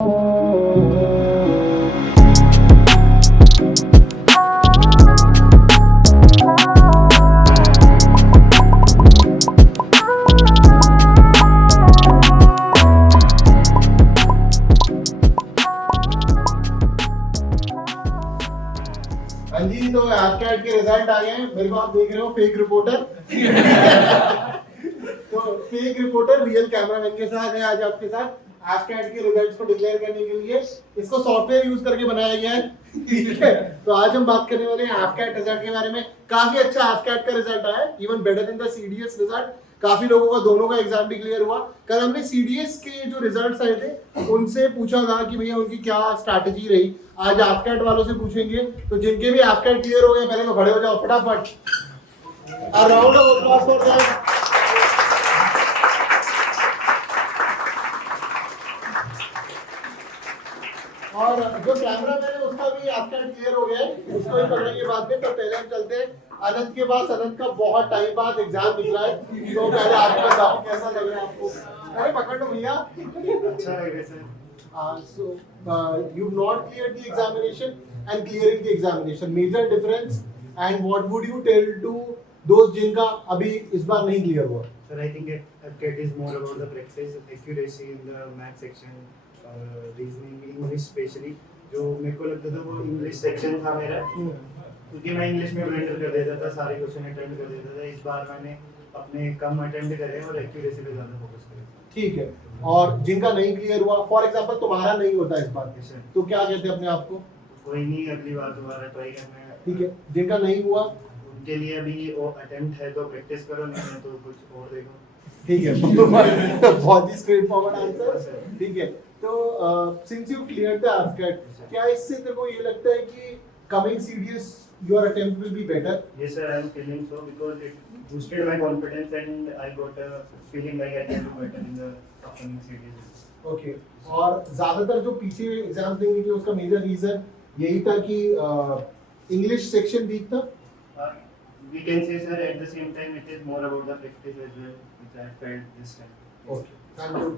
हाँ जी, तो एफकैट के रिजल्ट आ गए हैं। मेरे को आप देख रहे हो फेक रिपोर्टर। तो फेक रिपोर्टर रियल कैमरामैन के साथ है आज आपके साथ एफकैट के रिजल्ट्स को डिक्लेयर करने के लिए। इसको सॉफ्टवेयर यूज करके बनाया गया है, ठीक है। तो आज हम बात करने वाले हैं एफकैट रिजल्ट के बारे में। काफी अच्छा एफकैट का रिजल्ट आया है, even better than the CDS result. काफी लोगों का दोनों का एग्जाम भी क्लियर हुआ। कल हमने सीडीएस के जो रिजल्ट्स आए थे उनसे पूछा था कि भैया उनकी क्या स्ट्रैटेजी रही। आज एफकैट वालों से पूछेंगे। तो जिनके भी एफकैट क्लियर हो गए पहले तो खड़े हो जाओ फटाफट। A round of applause for them. और जो कैमरा मैन है उसका भी एफकैट क्लियर हो गया है, उसको भी पकड़ेंगे बाद में। तो पहले हम चलते हैं अनंत के पास। अनंत का बहुत टाइम बाद एग्जाम निकला है, तो पहले आप बताओ कैसा लग रहा है आपको। अरे पकड़ लो भैया। अच्छा लग रहा है sir. So you've not cleared the examination and clearing the examination. Major difference. And what would you tell to those जिनका अभी इस बार नहीं क्लियर हुआ? Sir, I think FCAT is more about the practice, accuracy in the math section, reasoning, English especially. जो मेरे को लगता था वो इंग्लिश सेक्शन था मेरा, क्योंकि मैं इंग्लिश में ब्लेंडर कर देता था, सारे क्वेश्चन अटेम्प्ट कर देता था। इस बार मैंने अपने कम अटेम्प्ट करे और एक्यूरेसी पे ज़्यादा फोकस करें। ठीक है। और जिनका नहीं क्लियर हुआ, फॉर एग्जांपल तुम्हारा नहीं होता इस बार, तो क्या कहते हैं अपने आप को? कोई नहीं, अगली बार दोबारा ट्राई करना है। ठीक है। जिनका नहीं हुआ उनके लिए अभी वो अटेम्प्ट है तो प्रैक्टिस करो, नहीं है तो कुछ और देखो। ठीक है। बहुत ही स्ट्रेट फॉरवर्ड आंसर। ठीक है। तो since you cleared the AFCAT, क्या इससे तेरे को ये लगता है कि coming CDS your attempt will be better? Yes sir, I am feeling so because it boosted my confidence and I got a feeling like I can do better in the upcoming series. Okay. और ज्यादातर जो पीछे exam देंगे कि उसका major reason यही था कि इंग्लिश सेक्शन वीक था? We can say sir, at the same time it is more about the practice as well, which I felt this time. Okay, thank you.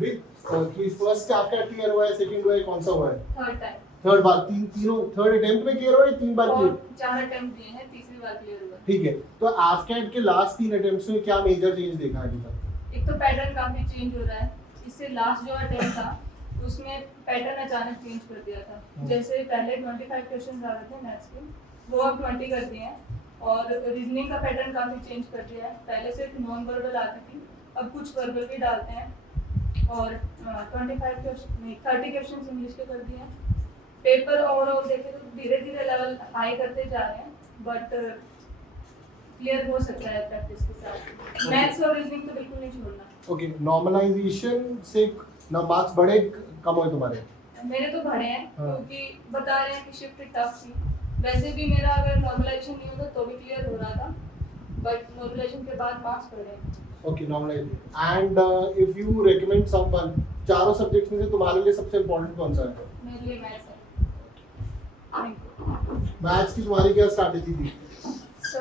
With first AFCAT clear हुआ है, second हुआ है, कौन सा हुआ है? Third time. Third बार, तीनों third attempt में क्लियर हुआ है, 3 बार और क्लियर? 4 अटेम्प्ट दिए हैं, तीसरी बार क्लियर हुआ। ठीक है। तो एफकैट के लास्ट 3 अटेम्प्ट्स में क्या मेजर चेंज देखा अभी तक? एक तो पैटर्न काफी चेंज हो रहा है। इससे लास्ट जो अटेम्प्ट था उसमें पैटर्न अचानक चेंज कर दिया था। जैसे पहले 25 क्वेश्चंस आ रहे थे मैथ्स के, वो अब 20 कर दिए हैं। और रीजनिंग का पैटर्न काफी चेंज कर दिया है। पहले सिर्फ नॉन वर्बल आती थी, अब कुछ वर्बल भी डालते हैं। और 25 क्वेश्चन नहीं, 30 क्वेश्चंस इंग्लिश के कर दिए हैं। पेपर ओवरऑल देखें तो धीरे धीरे लेवल हाई करते जा रहे हैं, बट क्लियर हो सकता है प्रैक्टिस के साथ। मैथ्स और रीजनिंग तो बिल्कुल नहीं छोड़ना। ओके। नॉर्मलाइजेशन से ना मार्क्स बढ़े कम हुए तुम्हारे? मेरे तो बढ़े हैं, हाँ। क्योंकि बता रहे हैं कि शिफ्ट टफ थी। वैसे भी मेरा अगर नॉर्मलाइजेशन नहीं होता तो भी क्लियर हो रहा था, बट नॉर्मलाइजेशन के बाद मार्क्स बढ़े। Okay, normalise. And if you recommend someone, चारों सब्जेक्ट्स में से तुम्हारे लिए सबसे इंपॉर्टेंट कौन सा है? मेरे लिए मैथ्स है। मैथ्स की तुम्हारी क्या स्ट्रैटेजी थी? So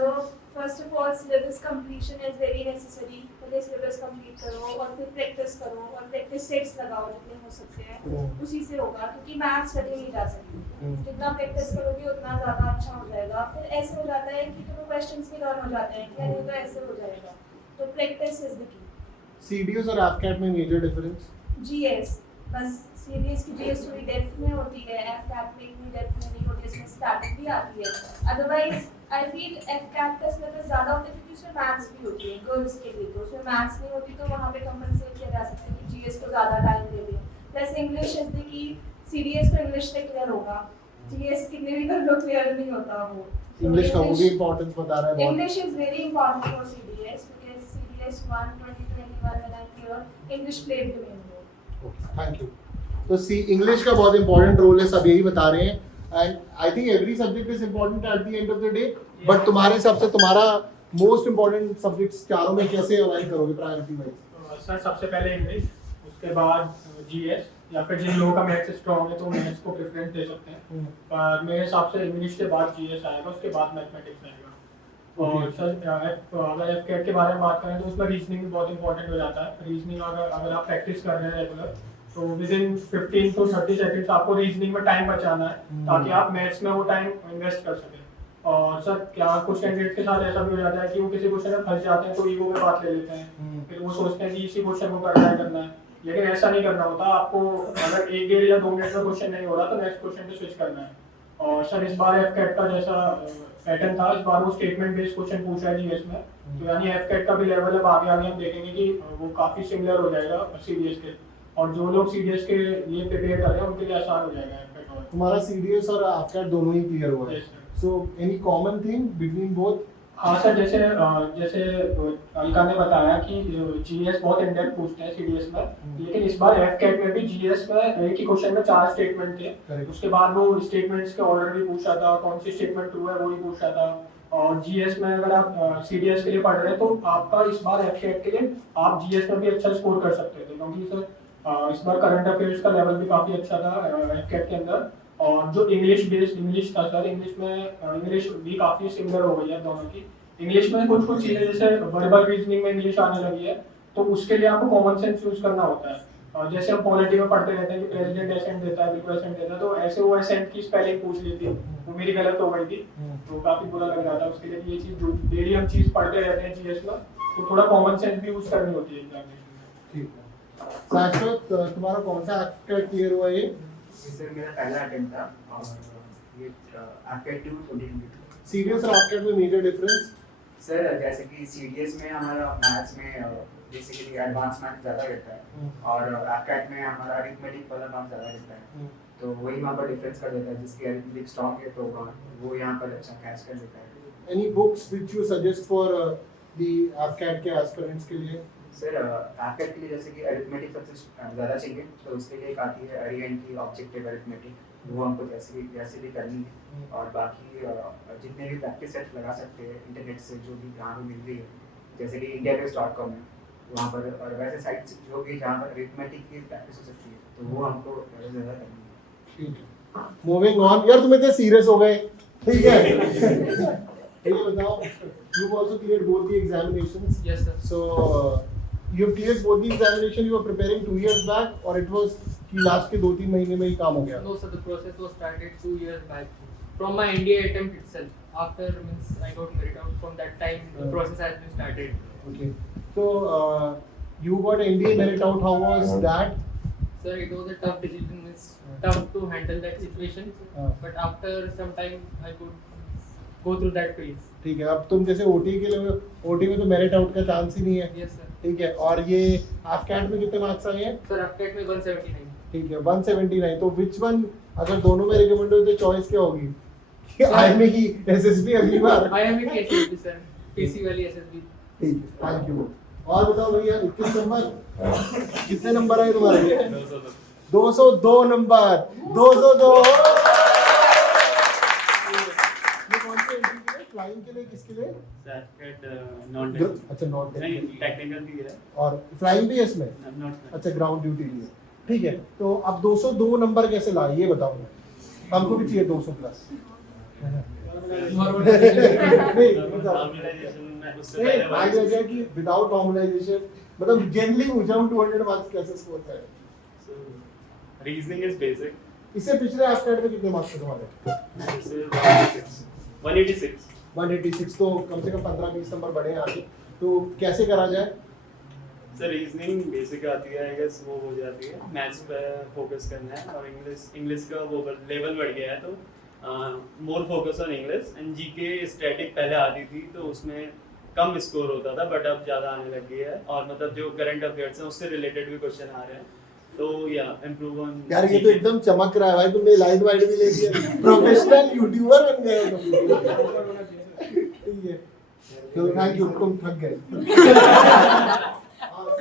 first of all, syllabus completion is very necessary. पहले syllabus complete करो और फिर practice करो और practice sets लगाओ जितने हो सकते हैं, उसी से होगा, क्योंकि मैथ्स कभी नहीं जा सकती। जितना practice करोगे उतना ज़्यादा अच्छा हो जाएगा। फिर ऐसे हो जाता है कि तुम्हें questions भी लर्न हो जाते हैं कि अरे तो ऐसे हो जाएगा। तो practice is the key. CDS और एफकैट में मेजर डिफरेंस? GS बस सीडीएस की GS थोड़ी डेप्थ में होती है, एफकैट में इतनी डेप्थ में नहीं होती, इसमें स्टैटिक भी आती है। अदरवाइज आई फील एफकैट का सिलेबस ज़्यादा होता है क्योंकि उसमें मैथ्स भी होती है गर्ल्स के लिए, तो उसमें मैथ्स नहीं होती तो वहाँ पे कंपनसेट किया जा सकता है कि जीएस को ज़्यादा टाइम दे दें। प्लस इंग्लिश इसलिए कि सीडीएस तो इंग्लिश से क्लियर होगा, जीएस कितने भी कर लो क्लियर नहीं होता वो। इंग्लिश का वो भी इंपॉर्टेंस बता रहा है बहुत। English is very important for CDS because CDS 1 2021 when I cleared English played the main role. Thank you. तो सी इंग्लिश का बहुत इंपॉर्टेंट रोल है, सब यही बता रहे हैं। And I think every subject is important at the end of the day, but तुम्हारे हिसाब से तुम्हारा मोस्ट इंपॉर्टेंट सब्जेक्ट्स चारों में कैसे अलाइन करोगे प्रायोरिटी वाइज? सर सबसे पहले इंग्लिश, उसके बाद जीएस, या फिर जिन लोगों का मैथ्स स्ट्रॉन्ग है तो मैथ्स को प्रेफरेंस दे सकते हैं। पर मेरे हिसाब से इंग्लिश के बाद जीएस आएगा, उसके बाद मैथमेटिक्स आएगा। और सर अगर एफकेट के बारे में बात करें तो उसमें रीजनिंग भी बहुत इंपॉर्टेंट हो जाता है। रीजनिंग अगर आप प्रैक्टिस कर रहे हैं रेगुलर तो विद इन 15 to 30 सेकंड्स आपको रीजनिंग में टाइम बचाना है ताकि आप मैथ्स में वो टाइम इन्वेस्ट कर सकें। और सर क्या कुछ कैंडिडेट्स के साथ ऐसा भी हो जाता है कि वो किसी क्वेश्चन में फंस जाते हैं तो ईगो में बात ले लेते हैं, फिर वो सोचते हैं कि इसी क्वेश्चन को करना है, लेकिन ऐसा नहीं करना होता। आपको अगर 1 या 2 मिनट में क्वेश्चन नहीं हो रहा तो नेक्स्ट क्वेश्चन पे स्विच करना है। और सर इस बार एफकेट का जैसा पैटर्न था, इस बार वो स्टेटमेंट बेस्ड क्वेश्चन पूछा है जीएस में, तो यानी एफकेट का भी लेवल अब आगे आगे हम देखेंगे कि वो काफी सिमिलर हो जाएगा सीडीएस के, और जो लोग सीडीएस के लिए प्रिपेयर कर रहे हैं उनके लिए आसान हो जाएगा एफकेट। और तुम्हारा सीडीएस और एफकेट दोनों ही क्लियर हुआ है, Yes, sir. So any common thing between both? हाँ सर, जैसे अलका ने बताया कि जीएस बहुत इन डेप्थ पूछते हैं सीडीएस में, लेकिन इस बार एफकेट में भी जीएस में एक ही क्वेश्चन में 4 स्टेटमेंट थे। Correct. उसके बाद वो स्टेटमेंट्स के ऑर्डर भी पूछ रहा था, कौन सी स्टेटमेंट ट्रू है वो ही पूछ रहा था। और जीएस में अगर आप सीडीएस के लिए पढ़ रहे हैं तो आपका इस बार एफकेट के लिए आप जीएस में भी अच्छा स्कोर कर सकते थे, क्योंकि सर इस बार करंट अफेयर्स का लेवल भी काफी अच्छा था एफकेट के अंदर। और जो इंग्लिश बेस्ड इंग्लिश था सर, इंग्लिश में इंग्लिश भी काफी सिमिलर हो गई है दोनों की। इंग्लिश में कुछ कुछ चीजें जैसे वर्बल रीजनिंग में इंग्लिश आने लगी है, तो उसके लिए आपको कॉमन सेंस यूज करना होता है। जैसे हम पॉलिटी में पढ़ते रहते हैं कि प्रेसिडेंट एसेंट देता है, बिल्कुल एसेंट देता है, तो ऐसे वो एसेंट की स्पेलिंग पूछ ली थी, वो मेरी गलत हो गई थी, तो काफी बुरा लग रहा था। उसके लिए ये चीज जो डेली हम चीज पढ़ते रहते हैं जीएस में, तो थोड़ा कॉमन सेंस भी यूज करनी होती है एग्जामिनेशन में। ठीक है। शाश्वत, तुम्हारा कौन सा एफकेट क्लियर हुआ ये? ये सर मेरा पहला अटेम्प्ट था और ये एफकेट 2022। सीडीएस और एफकेट में मेजर डिफरेंस? सर जैसे कि सीडीएस में हमारा मैथ्स में बेसिकली एडवांस मैथ्स ज़्यादा रहता है और एफकेट में हमारा अरिथमेटिक वाला मार्क्स ज़्यादा रहता है, तो वही वहाँ पर डिफरेंस कर देता है। जिसकी अरिथमेटिक स्ट्रॉन्ग है तो वो यहाँ पर अच्छा कैच कर लेता है। Any books which you suggest for the AFCAT के एस्पिरेंट्स के लिए? सर एफकेट के लिए जैसे कि अरिथमेटिक सबसे ज़्यादा चाहिए, तो उसके लिए एक आती है अरिएंट की ऑब्जेक्टिव अरिथमेटिक, वो हमको जैसे भी करनी है। और बाकी जितने भी प्रैक्टिस सेट लगा सकते हैं इंटरनेट से, जो भी जहाँ भी मिल रही है, जैसे कि indiabase.com है वहाँ पर, और वैसे साइट्स जो भी जहाँ पर अरिथमेटिक की प्रैक्टिस हो सकती है, तो वो हमको ज़्यादा करनी है। ठीक है, मूविंग ऑन। यार तुम इतने सीरियस हो गए, ठीक है? ये बताओ, you also cleared both the examinations? Yes, sir. So you have cleared both the examination you were preparing 2 years back, or it was कि लास्ट के 2-3 महीने में ही काम हो गया? No, sir. The process was started 2 years back from my NDA attempt itself. After means I got merit out. From that time, the process has been started. Okay. So you got NDA merit out. How was that? Sir, it was a tough decision. It's tough to handle that situation. But after some time, I could go through that phase. ठीक है, अब तुम जैसे OT के लिए, OT में तो merit out का चांस ही नहीं है। Yes, sir. ठीक है, और ये एफकेट में कितने मार्क्स आए हैं? Sir, AFCAT में 179. ठीक है, 179। तो विच वन, अगर दोनों में रिकमेंड हो तो चॉइस क्या होगी? आईएमए की एसएसबी अगली बार? IMA की SSB, sir. PC वाली SSB. ठीक है, थैंक यू। और बताओ भैया, 21 नंबर कितने नंबर आए तुम्हारे? 202 नंबर। 202। ये कौन से एंट्री के लिए? फ्लाइंग के लिए? किसके लिए? नॉन अच्छा, नॉट नहीं टेक्निकल भी है, और फ्लाइंग भी है इसमें? नॉट अच्छा, ग्राउंड ड्यूटी लिए। ठीक है, तो अब 202 नंबर कैसे लाए ये बताओ। हमको भी चाहिए 200 प्लस। नहीं, बताओ। नॉर्मलाइजेशन में उससे नहीं, पहले आज लगा कि विदाउट नॉर्मलाइजेशन मतलब जनरली पूछा हूं 200 मार्क्स कैसे स्कोर करें? रीजनिंग इज बेसिक, इससे पिछले एफकेट में कितने मार्क्स थे तुम्हारे? 186 186। तो कम से कम 15-20 नंबर बढ़े हैं आगे। तो कैसे करा जाए? सर रीजनिंग बेसिक आती है, आई गेस वो हो जाती है। मैथ्स पे फोकस करना है और इंग्लिश का वो लेवल बढ़ गया है, तो more focus on English. And GK static पहले आती थी तो उसमें कम स्कोर होता था, बट अब ज़्यादा आने लग गई है, और मतलब जो करंट अफेयर्स हैं उससे रिलेटेड भी क्वेश्चन आ रहे हैं, तो या इम्प्रूव ऑन। यार ये तो एकदम चमक रहा है भाई, तुमने लाइट वाइट भी ले लिया, प्रोफेशनल यूट्यूबर बन गए हो तुम। ठीक है, तो थैंक यू, तुम थक गए।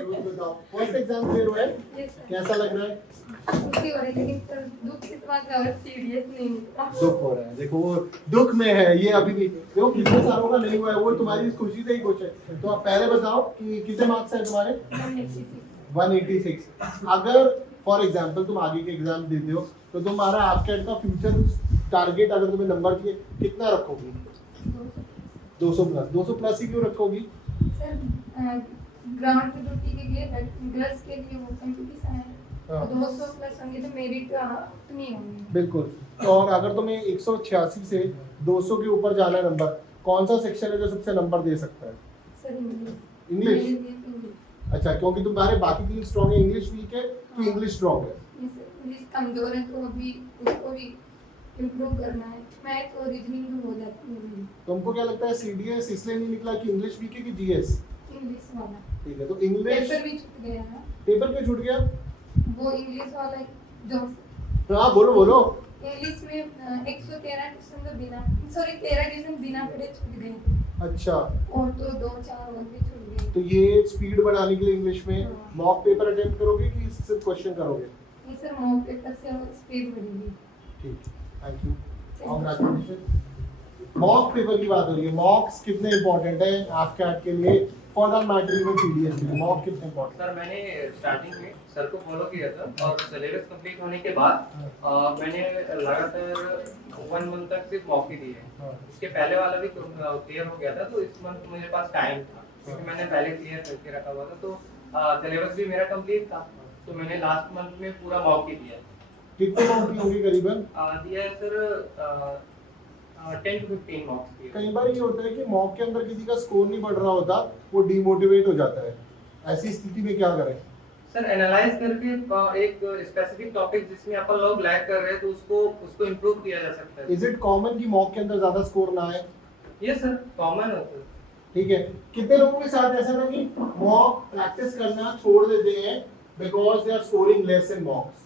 बताओ, फर्स्ट एग्जाम क्लियर हुआ है? Yes, sir. कैसा लग रहा है? दुखी हो रही, लेकिन सर दुख इस बात का और सीरियस नहीं था। दुख हो रहा है, देखो वो दुख में है ये अभी भी। देखो कितने सालों का नहीं हुआ है, वो तुम्हारी इस खुशी से ही कुछ है। तो आप पहले बताओ कि कितने मार्क्स हैं तुम्हारे? 186। अगर फॉर एग्जांपल तुम आगे के एग्जाम देते हो तो तुम्हारा एफकेट का फ्यूचर टारगेट अगर तुम्हें नंबर चाहिए कितना रखोगी? 200 प्लस। 200 प्लस ही क्यों रखोगी? सर ग्राउंड ड्यूटी के लिए गर्ल्स के लिए वो कंपटीशन है। हाँ। 200 प्लस होंगे तो मेरिट उतनी होंगी। बिल्कुल। और अगर तुम्हें 186 से 200 के ऊपर जाना है नंबर, कौन सा सेक्शन है जो सबसे नंबर दे सकता है? Sir English. इंग्लिश अच्छा, क्योंकि तुम्हारे बाकी 3 स्ट्रॉन्ग है, इंग्लिश वीक है कि इंग्लिश स्ट्रॉन्ग है? इंग्लिश कमजोर है तो अभी उसको भी इम्प्रूव करना है। मैथ और रीजनिंग भी हो जाती है मेरी। तुमको क्या लगता है सीडीएस इसलिए नहीं निकला कि इंग्लिश वीक है कि जीएस? इंग्लिश वाला ठीक है, तो इंग्लिश पेपर भी छूट गया है। पेपर क्यों छूट गया? वो इंग्लिश वाला जो हाँ बोलो बोलो। इंग्लिश में 113 क्वेश्चन तो बिना 13 क्वेश्चन बिना पढ़े छूट गए थे। अच्छा, और तो 2-4 और भी छूट गए। तो ये स्पीड बढ़ाने के लिए इंग्लिश में हाँ। मॉक पेपर अटेम्प्ट करोगे कि सिर्फ क्वेश्चन करोगे? ये सर मॉक पेपर से स्पीड बढ़ेगी। ठीक, thank you, congratulation. Mock paper की बात हो रही है, मॉक्स कितने इंपॉर्टेंट है एफकैट के लिए, for that matter even CDS के लिए मॉक कितने इंपॉर्टेंट? सर मैंने स्टार्टिंग में सर को फॉलो किया था और सिलेबस कंप्लीट होने के बाद मैंने लगातार 1 मंथ तक सिर्फ मॉक ही दिए। इसके पहले वाला भी क्लियर हो गया था, तो इस मंथ मेरे पास टाइम था क्योंकि मैंने पहले क्लियर करके रखा हुआ था, तो सिलेबस भी मेरा कंप्लीट था, तो मैंने लास्ट मंथ में पूरा मॉक ही दिया। कितने मॉक की होगी करीबन? दिया है सर 10 to 15 मॉक्स दिए। कई बार ये होता है कि मॉक के अंदर किसी का स्कोर नहीं बढ़ रहा होता, वो डिमोटिवेट हो जाता है, ऐसी स्थिति में क्या करें? सर एनालाइज करके एक स्पेसिफिक टॉपिक जिसमें अपन लोग लैग कर रहे हैं तो उसको इंप्रूव किया जा सकता है। इज इट कॉमन कि मॉक के अंदर ज्यादा स्कोर ना आए? यस सर, कॉमन है सर। ठीक है, कितने लोगों के साथ ऐसा ना कि मॉक प्रैक्टिस करना छोड़ देते हैं because they are scoring less in mocks?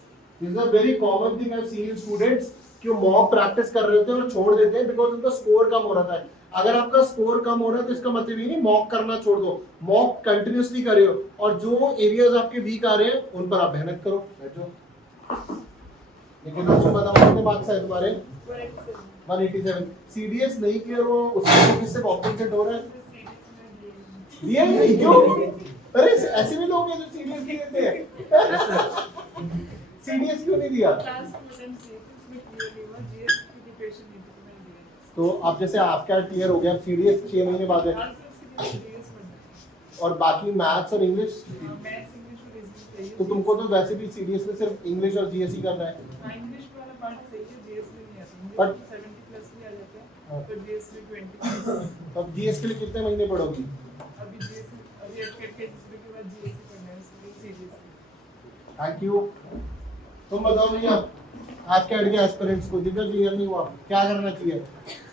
This is a very common thing I have seen in students कि वो मॉक प्रैक्टिस कर रहे होते हैं और छोड़ देते हैं बिकॉज उनका स्कोर कम हो रहा था। अगर आपका स्कोर कम हो रहा है तो इसका मतलब ये नहीं मॉक करना छोड़ दो, मॉक कंटिन्यूअसली करियो और जो एरियाज आपके वीक आ रहे हैं उन पर आप मेहनत करो। बैठो, लेकिन आपको बताओ कितने मार्क्स है तुम्हारे? 187। सीडीएस नहीं क्लियर हो उसको किससे कॉम्पेंसेट हो रहा है? ये नहीं क्यों? अरे ऐसे भी लोग हैं जो सीडीएस नहीं देते हैं। सीडीएस क्यों नहीं दिया? तो आप जैसे आपका क्लियर हो गया, अब सीडीएस 6 महीने बाद है और बाकी मैथ्स और इंग्लिश, तो तुमको तो वैसे भी सीडीएस में सिर्फ इंग्लिश और जीएस ही करना है। बट अब जीएस के लिए कितने महीने पढ़ोगी? Thank you. तुम बताओ भैया, आज के एडगे एस्पिरेंट्स को जिनका क्लियर नहीं हुआ क्या करना चाहिए?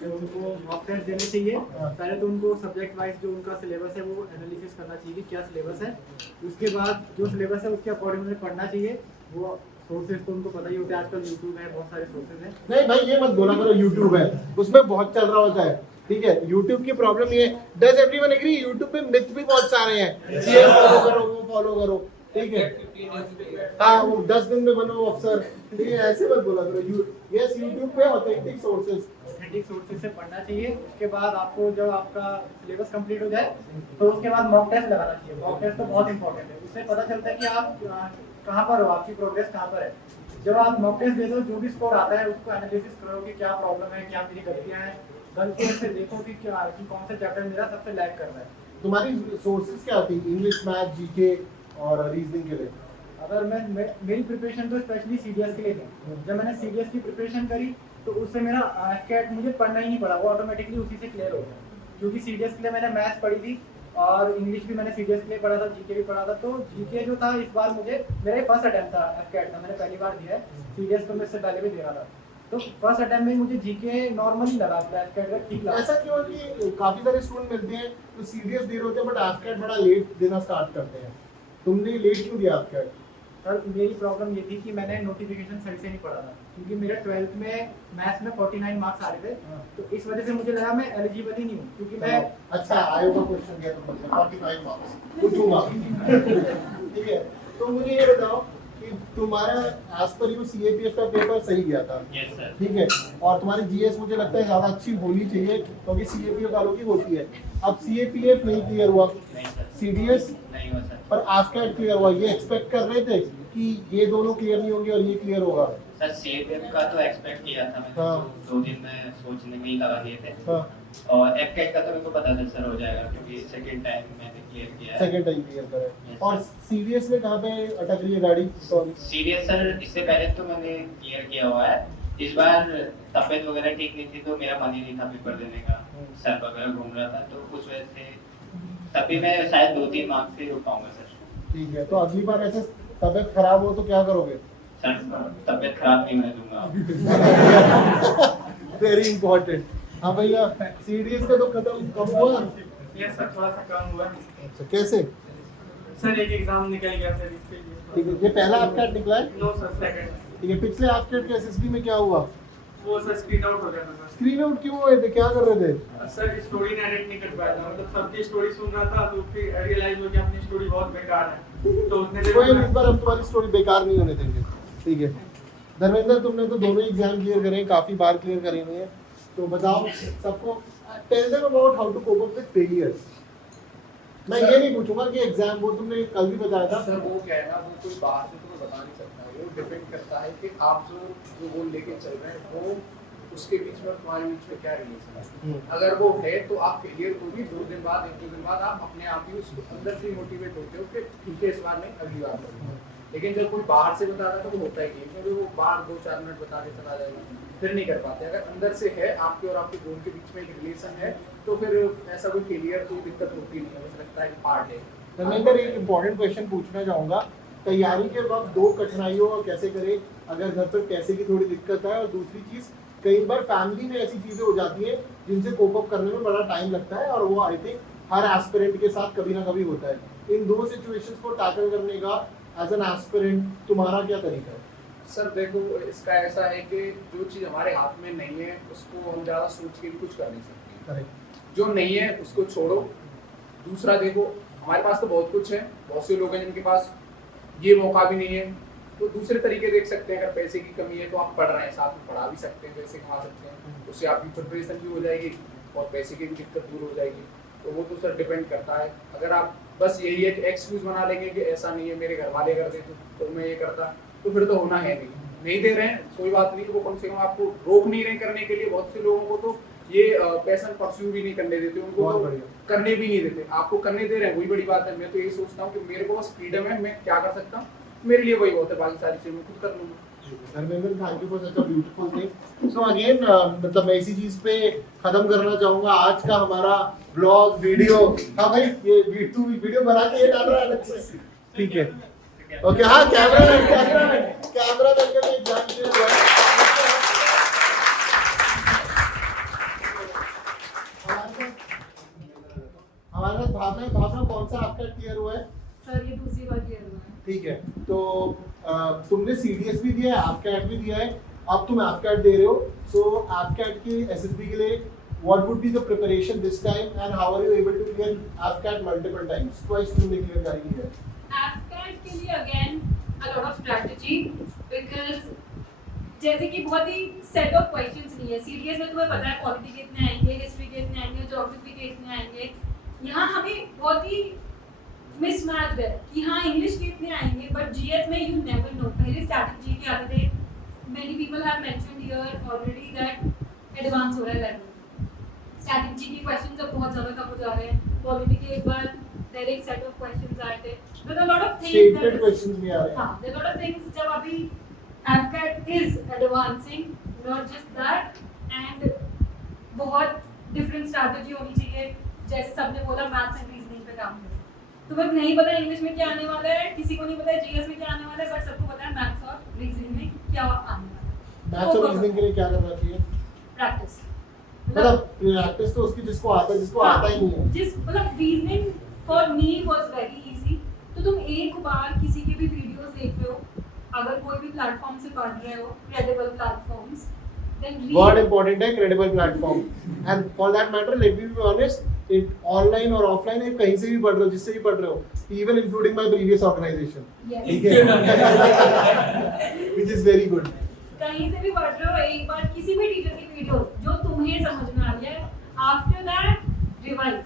तो उनको मॉक टेस्ट देने चाहिए। पहले तो उनको सब्जेक्ट वाइज जो उनका सिलेबस है वो एनालिसिस करना चाहिए कि क्या सिलेबस है। उसके बाद जो सिलेबस है उसके अकॉर्डिंग उन्हें पढ़ना चाहिए। वो सोर्सेज तो उनको पता ही होता है, आजकल यूट्यूब है, बहुत सारे सोर्सेज हैं। नहीं भाई ये मत बोला करो यूट्यूब है, उसमें बहुत चल रहा होता है। ठीक है, यूट्यूब की प्रॉब्लम ये है, डज एवरीवन एग्री, यूट्यूब पे मिथ भी बहुत सारे हैं, ये फॉलो करो वो फॉलो करो, ठीक है, हाँ वो 10 दिन में बनो अफसर, ठीक है, ऐसे मत बोला करो। यस, यूट्यूब पे ऑथेंटिक सोर्सेज से पढ़ना चाहिए। उसके बाद आपको जब आपका सिलेबस कंप्लीट हो जाए तो उसके बाद मॉक टेस्ट लगाना चाहिए। मॉक टेस्ट तो बहुत इंपॉर्टेंट है, उससे पता चलता है कि आप कहाँ पर हो, आपकी प्रोग्रेस कहाँ पर है। जब आप मॉक टेस्ट दे दो, जो भी स्कोर आता है उसको एनालिसिस करो कि क्या प्रॉब्लम है, क्या मेरी गलतियाँ हैं, गलतियों से देखो कि क्या कि कौन सा चैप्टर मेरा सबसे लैग कर रहा है। तुम्हारी सोर्सेज क्या होती है इंग्लिश, मैथ, जीके और रीजनिंग के लिए? अगर मेरी प्रिपरेशन तो स्पेशली सीडीएस के लिए थी। जब मैंने सीडीएस की प्रिपरेशन करी तो उससे मेरा एफकेट मुझे पढ़ना ही नहीं पड़ा, वो ऑटोमेटिकली उसी से क्लियर हो गया। क्योंकि सीडीएस के लिए मैंने मैथ्स पढ़ी थी और इंग्लिश भी मैंने सीडीएस के लिए पढ़ा था, जीके भी पढ़ा था। तो जीके जो था इस बार मुझे मेरा फर्स्ट अटेम्प्ट था एफकेट का, मैंने पहली बार दिया है। सीडीएस तो मैं इससे पहले भी दे रहा था, तो फर्स्ट अटेम्प्ट में मुझे जीके नॉर्मली लगा, एफकेट का ठीक लगा। ऐसा क्यों कि काफी सारे स्टूडेंट मिलते हैं तो सीडीएस दे रहे होते हैं बट एफकेट बड़ा लेट देना स्टार्ट करते हैं, तुमने लेट क्यों दिया एफकेट? सर मेरी प्रॉब्लम ये थी कि मैंने नोटिफिकेशन सही से नहीं पढ़ा था, क्योंकि मेरे 12th में मैथ्स में 49 मार्क्स आ रहे थे। तो इस वजह से मुझे लगा मैं एलिजिबल ही नहीं हूँ, क्योंकि मैं अच्छा आयोग का क्वेश्चन दिया तुमने 45 मार्क्स पूछूंगा। ठीक है, तो मुझे ये बताओ कि तुम्हारा एज पर यू सीएपीएफ का पेपर सही गया था? Yes sir. ठीक है, और तुम्हारी जीएस मुझे लगता है ज्यादा अच्छी होनी चाहिए क्योंकि सीएपीएफ वालों की होती है। अब सीएपीएफ नहीं क्लियर हुआ, नहीं सर, सीडीएस नहीं हुआ सर। पर एफकेट क्लियर हुआ, ये एक्सपेक्ट कर रहे थे कि ये दोनों क्लियर नहीं होंगे और ये क्लियर होगा? सर सीएपीएफ का तो एक्सपेक्ट किया था मैंने, हाँ। तो 2 दिन में सोचने में ही लगा दिए थे। हाँ, और एफकेट का तो मेरे को पता था सर हो जाएगा, क्योंकि सेकंड टाइम मैंने क्लियर किया है। सेकंड टाइम क्लियर करा है। Yes, और सीरियस में कहाँ पे अटक रही है गाड़ी? सॉरी। सीरियस सर इससे पहले तो मैंने क्लियर किया हुआ है, इस बार तबीयत वगैरह ठीक नहीं थी तो मेरा मन ही नहीं था पेपर देने का, सर वगैरह घूम रहा था, तो उस वजह से तभी मैं शायद 2-3 मार्क्स से रुक पाऊंगा सर। ठीक है, तो अगली बार ऐसे तबीयत खराब हो तो क्या करोगे? सर तबीयत खराब नहीं होने दूंगा। Very important. हाँ भैया, सीडीएस का तो खत्म कब हुआ? ये सर थोड़ा सा कम हुआ है अच्छा, कैसे? सर, एक एग्जाम निकल गया सर इसके ठीक है, ये पहला आपका निकला है? No sir, second. ठीक है, पिछले आपके के एसएसबी में क्या हुआ? वो सर स्क्रीन आउट हो गया था सर। स्क्रीन आउट क्यों हुए थे? क्या कर रहे थे? सर स्टोरी एडिट नहीं कर पाया था, मतलब सबकी स्टोरी सुन रहा था तो फिर रियलाइज हो गया अपनी स्टोरी बहुत बेकार है, तो उतने देर कोई में इस बार हम तुम्हारी स्टोरी बेकार नहीं होने देंगे। ठीक है धर्मेंद्र, तुमने तो दोनों एग्जाम क्लियर करे हैं, काफी बार क्लियर करे हुए हैं, तो बताओ सबको, tell them about how to cope up with failures. मैं ये नहीं पूछूंगा कि एग्जाम, वो तुमने कल भी बताया था सर, वो क्या है ना, वो कोई बाहर से तुम्हें बता नहीं सकता है, वो डिपेंड करता है कि आप जो गोल लेके चल रहे हैं वो उसके बीच में तुम्हारे बीच में क्या रिलेशन है। अगर वो है तो आप फेलियर को भी 2 दिन बाद 1-2 दिन बाद आप अपने आप ही उसको अंदर से मोटिवेट होते हो कि ठीक है इस बार नहीं अगली बार करूंगा। लेकिन जब कोई बाहर से बताता है तो वो होता ही नहीं, क्योंकि वो बाहर 2-4 मिनट बता के चला जाएगा, फिर नहीं कर पाते। अगर अंदर से है आपके और आपके गोल के बीच में एक रिलेशन है तो फिर ऐसा कोई फेलियर कोई दिक्कत होती नहीं है, मुझे लगता है कि पार्ट है। धर्मेंद्र, एक इम्पोर्टेंट क्वेश्चन पूछना चाहूंगा, तैयारी के वक्त 2 कठिनाइयों और कैसे करें अगर घर पर पैसे की थोड़ी दिक्कत है, और दूसरी चीज कई बार फैमिली में ऐसी चीजें हो जाती हैं जिनसे कोप अप करने में बड़ा टाइम लगता है, और वो आई थिंक हर एस्पिरेंट के साथ कभी ना कभी होता है। इन 2 सिचुएशंस को टैकल करने का एज एन एस्पिरेंट तुम्हारा क्या तरीका है? सर देखो, इसका ऐसा है कि जो चीज़ हमारे हाथ में नहीं है उसको हम ज़्यादा सोच के भी कुछ कर नहीं सकते। जो नहीं है उसको छोड़ो। दूसरा देखो, हमारे पास तो बहुत कुछ है, बहुत से लोग हैं जिनके पास ये मौका भी नहीं है, तो दूसरे तरीके देख सकते हैं। अगर पैसे की कमी है तो आप पढ़ रहे हैं, साथ में पढ़ा भी सकते हैं, पैसे कमा सकते हैं, उससे आपकी प्रिपरेशन भी हो जाएगी और पैसे की भी दिक्कत दूर हो जाएगी। तो वो तो सर डिपेंड करता है। अगर आप बस यही एक एक्सक्यूज बना लेंगे कि ऐसा नहीं है, मेरे घर वाले कर देते तो मैं ये करता, तो फिर तो होना है नहीं दे रहे हैं कोई बात नहीं, तो वो कम से कम आपको रोक नहीं रहे करने के लिए। बहुत से लोगों को तो ये पैशन परस्यू भी नहीं करने देते, उनको तो करने भी नहीं देते, आपको करने दे रहे हैं, वही बड़ी बात है। मैं तो यही सोचता हूँ कि मेरे को बस फ्रीडम है, मैं क्या कर सकता हूँ, मेरे लिए वही बहुत है, बाकी सारी चीजें मैं खुद कर लूँगा। Dharmendra, thank you for such a beautiful thing. So again मतलब मैं इसी चीज पे खत्म करना चाहूंगा आज का हमारा ब्लॉग वीडियो। हाँ भाई, ये वीडियो बना के ये डाल रहा है अलग से, ठीक है? ओके, हाँ कैमरा करके भी एग्जाम क्लियर हुआ है। हमारे साथ भावना कौन सा आपका क्लियर हुआ है? सर ये दूसरी बार क्लियर हुआ है। ठीक है, तो तुमने सीडीएस भी दिया है, एफकैट भी दिया है, अब तुम एफकैट दे रहे हो, सो एफकैट की एसएसबी के लिए what would be the preparation this time and how are you able to clear AFCAT multiple times? Twice तुमने क्लियर करी है। AFCAT के लिए again a lot of strategy because जैसे कि बहुत ही सेट ऑफ क्वेश्चंस नहीं है। सीडीएस में तुम्हें पता है पॉलिटी के इतने आएंगे, हिस्ट्री के इतने आएंगे, ज्योग्राफी के इतने आएंगे। यहाँ हमें बहुत ही मिसमैच है कि हाँ इंग्लिश के इतने आएंगे, बट जीएस में यू नेवर नो। पहले स्ट्रैटेजी के आते थे, many people have mentioned here already that advance हो रहा है लेवल। स्ट्रैटेजी के क्वेश्चंस अब बहुत ज्यादा कम हो जा रहे हैं। पॉलिटी के एक बार डायरेक्ट सेट ऑफ क्वेश्चंस आए थे, there are lot of things, statement questions भी आ रहे हैं। हां, there are lot of things जब अभी AFCAT is advancing, not just that, and बहुत डिफरेंट स्ट्रैटेजी होनी चाहिए। जैसे सबने बोला मैथ्स एंड रीजनिंग पे काम करें। तुम्हें नहीं पता इंग्लिश में क्या आने वाला है, किसी को नहीं पता जीएस में क्या आने वाला है, बट सबको पता है मैथ्स और रीजनिंग में क्या आने वाला है। मैथ्स और रीजनिंग के लिए क्या करना चाहिए? प्रैक्टिस। मतलब प्रैक्टिस तो उसकी जिसको आता है, जिसको आता ही नहीं है। जिस मतलब reasoning for me was very easy. तो तुम एक बार किसी के भी वीडियोस देख रहे हो, अगर कोई भी प्लेटफॉर्म से पढ़ रहे हो, credible platforms, then word important है, credible platform. And for that matter let me be honest, it online और ऑफलाइन है, कहीं से भी पढ़ रहे हो, जिससे भी पढ़ रहे हो, even including my previous organisation, ठीक है? Which is very good. कहीं से भी पढ़ रहे हो, एक बार किसी भी टीचर की वीडियो जो तुम्हें समझ में आ गया, आफ्टर दैट रिवाइज।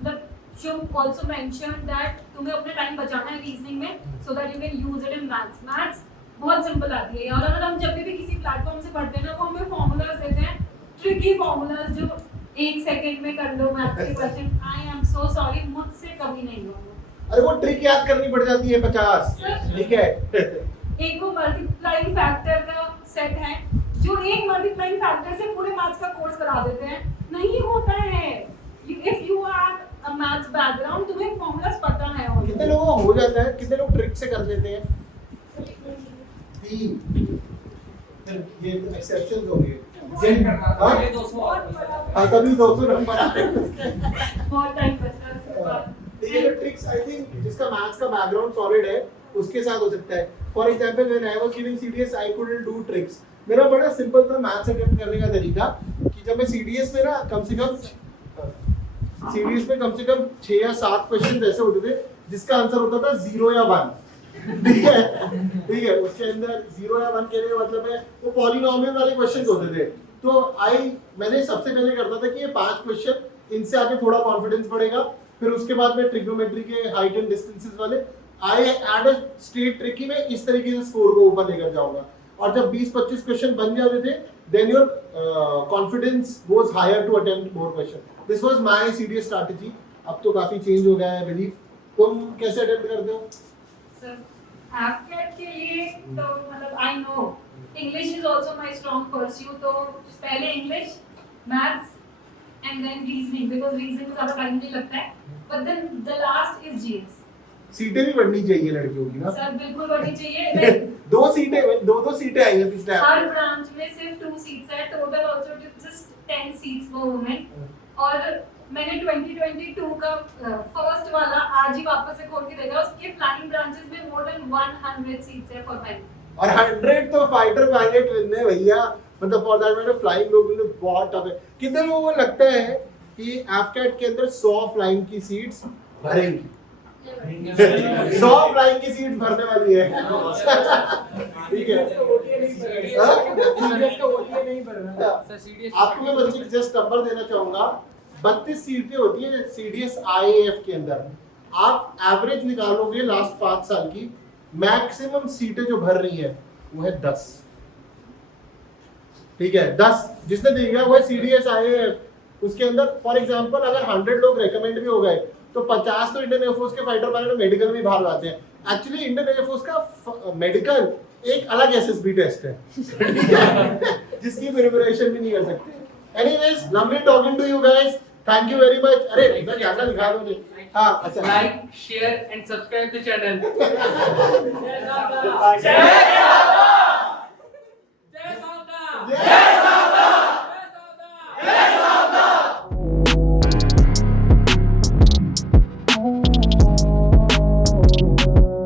मतलब शुभ ऑल्सो मेंशन दैट तुम्हें अपना टाइम बचाना है रीजनिंग में so that you can use it in maths. Maths बहुत सिंपल आती है और अगर हम जब भी किसी प्लेटफॉर्म से पढ़ते हैं ना वो हमें फॉर्मूलाज देते हैं, ट्रिकी फॉर्मूलाज जो 1 सेकंड में कर लो मैथ्स के question. I am so sorry, मुझसे कभी नहीं होगा। अरे वो ट्रिक याद करनी पड़ जाती है 50, ठीक है। एक वो मल्टीप्लाइंग फैक्टर का सेट है जो एक मल्टीप्लाइंग फैक्टर से पूरे मैथ्स का कोर्स करा देते हैं, नहीं होता है। If you are a maths background तुम्हें फॉर्मूलाज पता है और कितने लोगों को हो जाता है, कितने लोग ट्रिक से कर देते हैं? 3 ये एक्सेप्शंस हो गए। हाँ तभी 200 नंबर आते हैं। बहुत टाइम बचता है उसके बाद। ये ट्रिक्स आई थिंक जिसका मैथ्स का बैकग्राउंड सॉलिड है उसके साथ हो सकता है। For example when I was giving CDS I couldn't do tricks. मेरा बड़ा सिंपल था मैथ्स अटेम्प्ट करने का तरीका कि जब मैं सीडीएस में ना कम से कम 6 या 7 क्वेश्चन ऐसे होते थे जिसका आंसर होता था 0 या 1। ठीक है, उसके अंदर 0 या 1 के लिए मतलब है वो पॉलिनोमियल वाले क्वेश्चन होते थे। तो मैंने सबसे पहले करता था कि ये 5 क्वेश्चन, इनसे आगे थोड़ा कॉन्फिडेंस बढ़ेगा, फिर उसके बाद में ट्रिग्नोमेट्री के हाइट एंड डिस्टेंसेस वाले आई एड अ स्ट्रेट ट्रिक की मैं इस तरीके से स्कोर को ऊपर लेकर जाऊंगा। और जब 20-25 क्वेश्चन बन जाते थे then your confidence goes higher to attempt more question. This was my CDS strategy. अब तो काफी चेंज हो गया है बिलीव। तुम कैसे अटेम्प्ट करते हो? सर एफकेट के लिए तो मतलब I know English is also my strong pursue, तो पहले English, maths and then reasoning, because reasoning में ज्यादा टाइम नहीं लगता है, but then the last is GS. सीटें भी बढ़नी चाहिए लड़कियों की ना सर बिल्कुल बढ़नी चाहिए। दो सीटें आई हैं पिछले हर ब्रांच में सिर्फ 2 सीट्स है, total also just 10 seats for women. और मैंने 2022 का फर्स्ट वाला आज ही वापस से खोल के देखा, उसके फ्लाइंग ब्रांचेस में मोर देन 100 सीट्स है फॉर मेन। और 100 तो फाइटर पायलट विन भैया, मतलब फॉर दैट मैटर फ्लाइंग लोग में बहुत टफ है। कितने लोगों को लगता है कि एफकेट के अंदर 100 फ्लाइंग की सीट्स भरेंगी? 100 फ्लाइंग की सीट भरने वाली है। ठीक है, आपको मैं बच्चे जस्ट नंबर देना चाहूंगा। 32 सीटें होती है सीडीएस आईएएफ के अंदर। आप एवरेज निकालोगे लास्ट 5 साल की, मैक्सिमम सीटें जो भर रही है वो है 10। ठीक है, 10 जिसने देखा वो है सीडीएस आईएएफ। उसके अंदर फॉर एग्जांपल अगर 100 लोग रेकमेंड भी हो गए तो 50 तो इंडियन एयरफोर्स के फाइटर पायलट मेडिकल भी बाहर आते हैं। एक्चुअली इंडियन एयरफोर्स का मेडिकल एक अलग एसएसबी टेस्ट है जिसकी प्रिपरेशन भी नहीं कर सकते। Anyways lovely talking to you guys, thank you very much. अरे इधर कैमरा दिखा दो नहीं। हाँ अच्छा, like share and subscribe the channel.